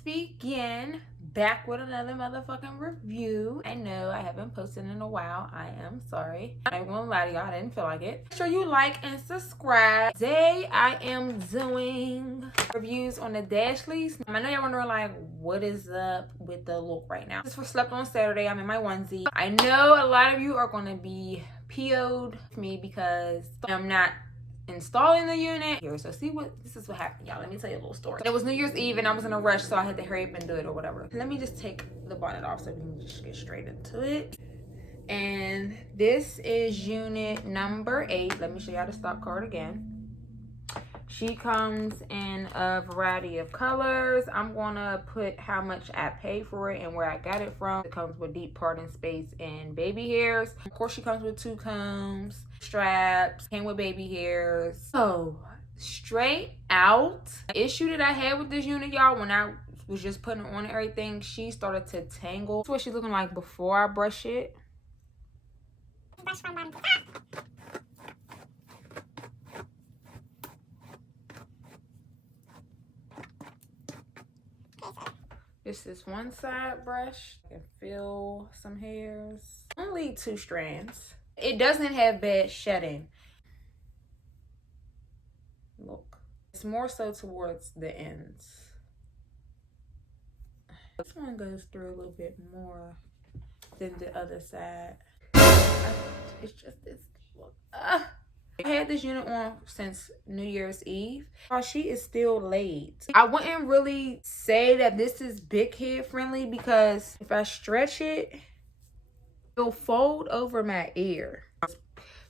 let's begin. Back with another motherfucking review. I know I haven't posted in a while. I am sorry. I'm gonna lie to y'all, I didn't feel like it. Make sure you like and subscribe. Today I am doing reviews on the Dashlys. I know y'all wondering like what is up with the look right now. This was slept on Saturday. I'm in my onesie. I know a lot of you are gonna be PO'd with me because I'm not installing the unit here. So this is what happened, y'all. Let me tell you a little story. It was New Year's Eve and I was in a rush, so I had to hurry up and do it or whatever. Let me just take the bonnet off so we can just get straight into it. And this is unit number 8. Let me show y'all the stock card again. She comes in a variety of colors. I'm gonna put how much I paid for it and where I got it from. It comes with deep parting space and baby hairs. Of course, she comes with 2 combs, straps, came with baby hairs. So straight out, the issue that I had with this unit, y'all, when I was just putting it on and everything, she started to tangle. That's what she's looking like before I brush it. Brush from bottom to top. This is one side brush. I can feel some hairs. Only 2 strands. It doesn't have bad shedding. Look. It's more so towards the ends. This one goes through a little bit more than the other side. It's just this look. I had this unit on since New Year's Eve. She is still laid. I wouldn't really say that this is big head friendly because if I stretch it, it'll fold over my ear. It's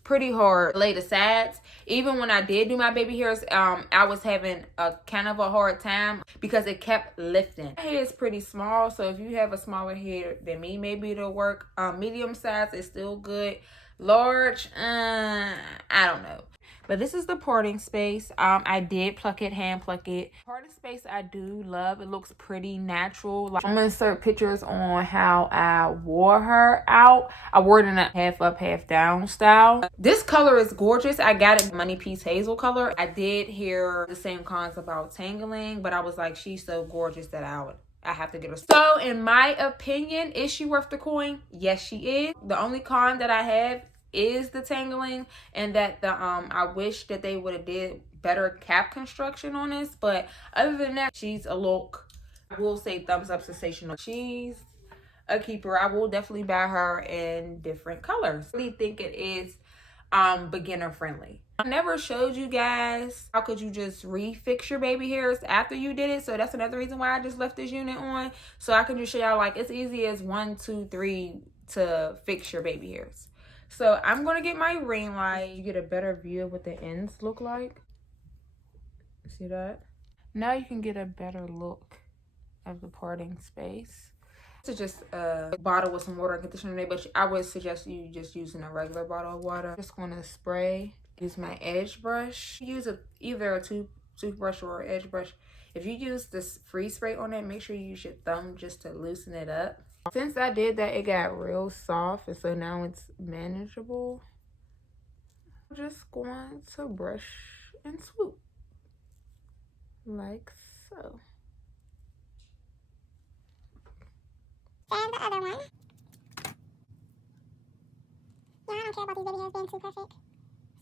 pretty hard to lay the sides. Even when I did do my baby hairs, I was having a kind of a hard time because it kept lifting. My hair is pretty small, so if you have a smaller hair than me, maybe it'll work. Medium size is still good. Large, I don't know. But this is the parting space. I did pluck it, hand pluck it. Parting space I do love. It looks pretty natural. Like, I'm gonna insert pictures on how I wore her out. I wore it in a half up, half down style. This color is gorgeous. I got it Money Piece Hazel color. I did hear the same cons about tangling, but I was like, she's so gorgeous that I have to get her. So in my opinion, is she worth the coin? Yes, she is. The only con that I have is the tangling, and that I wish that they would have did better cap construction on this. But other than that, she's a look. I will say thumbs up, Sensational. She's a keeper. I will definitely buy her in different colors. I really think it is beginner friendly. I never showed you guys how could you just refix your baby hairs after you did it. So that's another reason why I just left this unit on, so I can just show y'all like it's easy as 1, 2, 3 to fix your baby hairs. So I'm gonna get my ring light. You get a better view of what the ends look like. See that? Now you can get a better look of the parting space. This is just a bottle with some water and conditioner in it, but I would suggest you just using a regular bottle of water. Just gonna spray. Use my edge brush. Use either a toothbrush or an edge brush. If you use this freeze spray on it, make sure you use your thumb just to loosen it up. Since I did that, it got real soft, and so now it's manageable. I'm just going to brush and swoop like so. And the other one. Yeah, I don't care about these baby hairs being too perfect.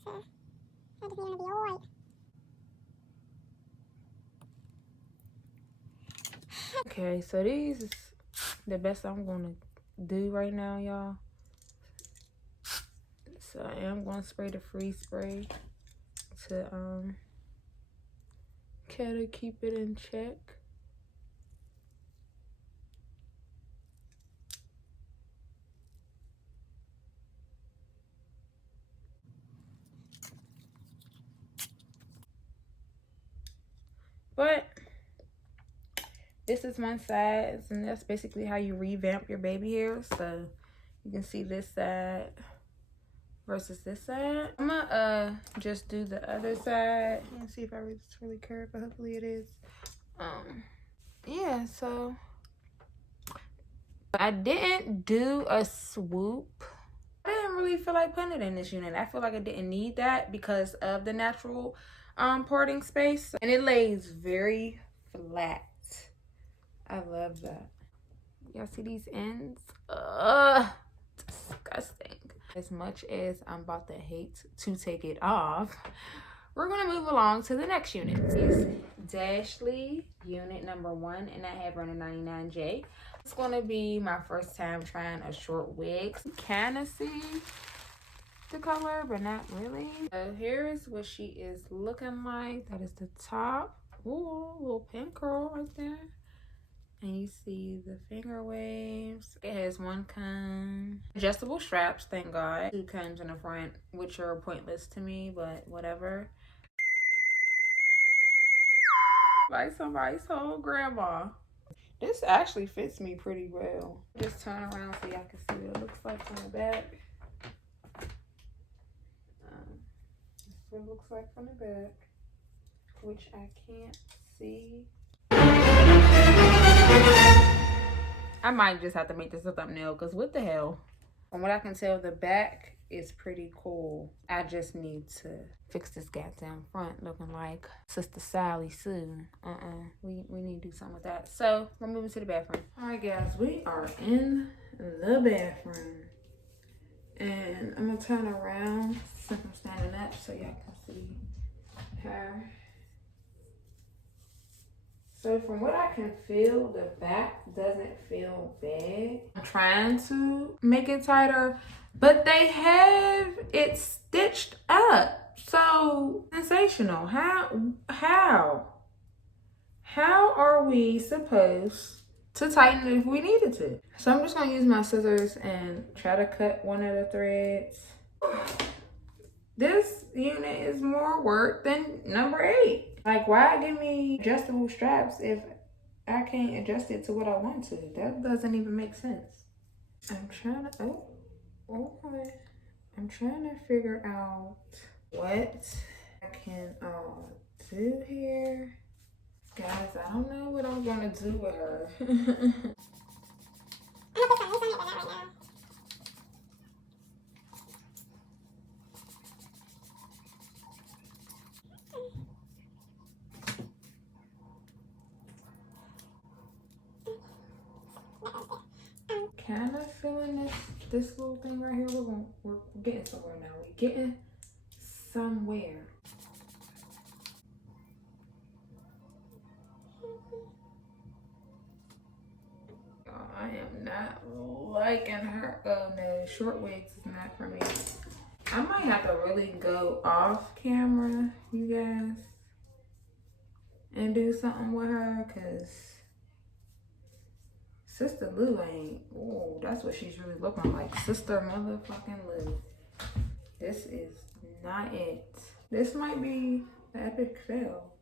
So, I just need them to be all white. Okay, so these is the best I'm gonna do right now, y'all. So I am gonna spray the freeze spray to kind of keep it in check. But this is one side, and that's basically how you revamp your baby hairs. So you can see this side versus this side. I'm gonna just do the other side and see if it's really curved, but hopefully it is. Yeah, so I didn't do a swoop. I didn't really feel like putting it in this unit. I feel like I didn't need that because of the natural parting space, and it lays very flat. I love that. Y'all see these ends? Disgusting. As much as I'm about to hate to take it off, we're gonna move along to the next unit. It's Dashly unit number 1, and I have running 99J. It's gonna be my first time trying a short wig. Kinda see the color, but not really. So here is what she is looking like. That is the top. Ooh, little pin curl right there. And you see the finger waves. It has 1 comb. Adjustable straps, thank God. 2 combs in the front, which are pointless to me, but whatever. Like somebody told grandma. This actually fits me pretty well. Just turn around so y'all can see what it looks like from the back. This is what it looks like from the back, which I can't see. I might just have to make this a thumbnail, because what the hell? From what I can tell, the back is pretty cool. I just need to fix this goddamn front looking like Sister Sally soon. We need to do something with that. So we're moving to the bathroom. All right, guys, we are in the bathroom. And I'm gonna turn around since I'm standing up so y'all can see her. So from what I can feel, the back doesn't feel bad. I'm trying to make it tighter, but they have it stitched up. So sensational. How are we supposed to tighten it if we needed to? So I'm just gonna use my scissors and try to cut one of the threads. This unit is more work than number 8. Like, why give me adjustable straps if I can't adjust it to what I want to? That doesn't even make sense. I'm trying to, okay. I'm trying to figure out what I can do here. Guys, I don't know what I'm gonna do with her. Kind of feeling this little thing right here. We're getting somewhere now. We're getting somewhere. I am not liking her. Oh no, short wigs is not for me. I might have to really go off camera, you guys, and do something with her, because Sister Lou ain't, oh, that's what she's really looking like. Sister motherfucking Lou. This is not it. This might be the epic fail.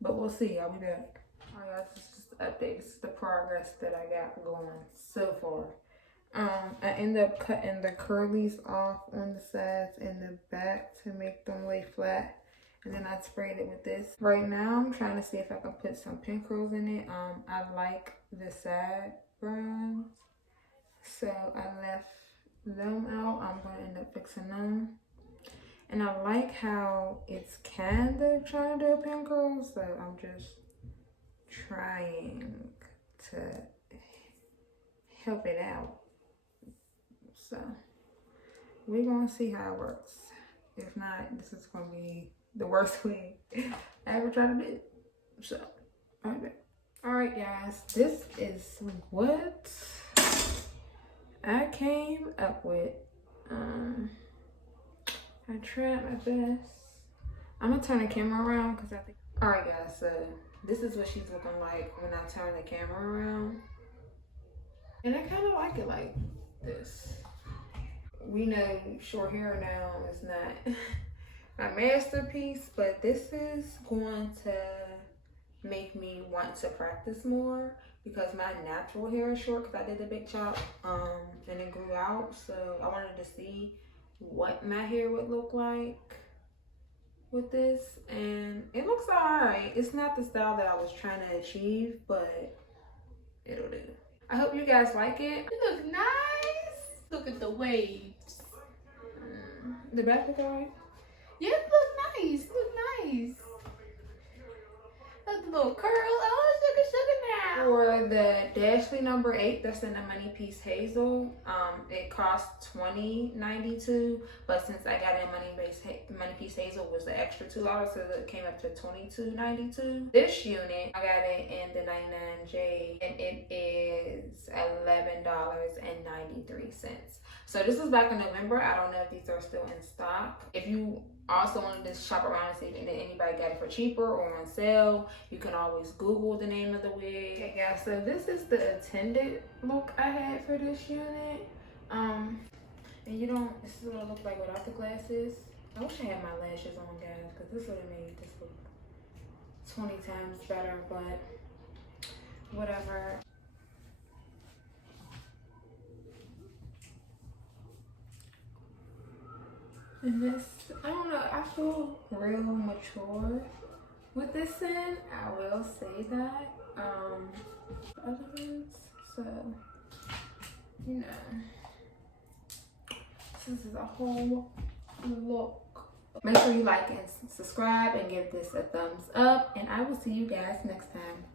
But we'll see. I'll be back. All right, guys, this is just the update. This is the progress that I got going so far. I ended up cutting the curlies off on the sides and the back to make them lay flat. And then I sprayed it with this. Right now, I'm trying to see if I can put some pin curls in it. I like the side browns, so I left them out. I'm gonna end up fixing them. And I like how it's kind of trying to do a pin curl, so I'm just trying to help it out. So we're gonna see how it works. If not, this is gonna be the worst wig I ever tried to do. So, all right, guys, this is what I came up with. I tried my best. I'm gonna turn the camera around because I think. All right, guys, so this is what she's looking like when I turn the camera around, and I kind of like it like this. We know short hair now is not my masterpiece, but this is going to make me want to practice more because my natural hair is short because I did the big chop and it grew out. So I wanted to see what my hair would look like with this, and it looks alright. It's not the style that I was trying to achieve, but it'll do. I hope you guys like it. You look nice. Look at the waves. The back look alright? Yeah, look nice. Look nice. Look, the little curl. Oh, look the Dashly number 8, that's in the Money Piece Hazel. It cost $20.92, but since I got in Money Piece Hazel was the extra $2, so it came up to $22.92. This unit, I got it in the 99J, and it is $11.93. So this was back in November. I don't know if these are still in stock. If you also wanted to shop around and see if anybody got it for cheaper or on sale, you can always Google the name of the wig. Okay guys, so this is the attended look I had for this unit. And this is what it looked like without the glasses. I wish I had my lashes on, guys, because this would have made this look 20 times better, but whatever. And this, I don't know, I feel real mature with this in. I will say that. Elements, so, you know, this is a whole look. Make sure you like and subscribe and give this a thumbs up, and I will see you guys next time.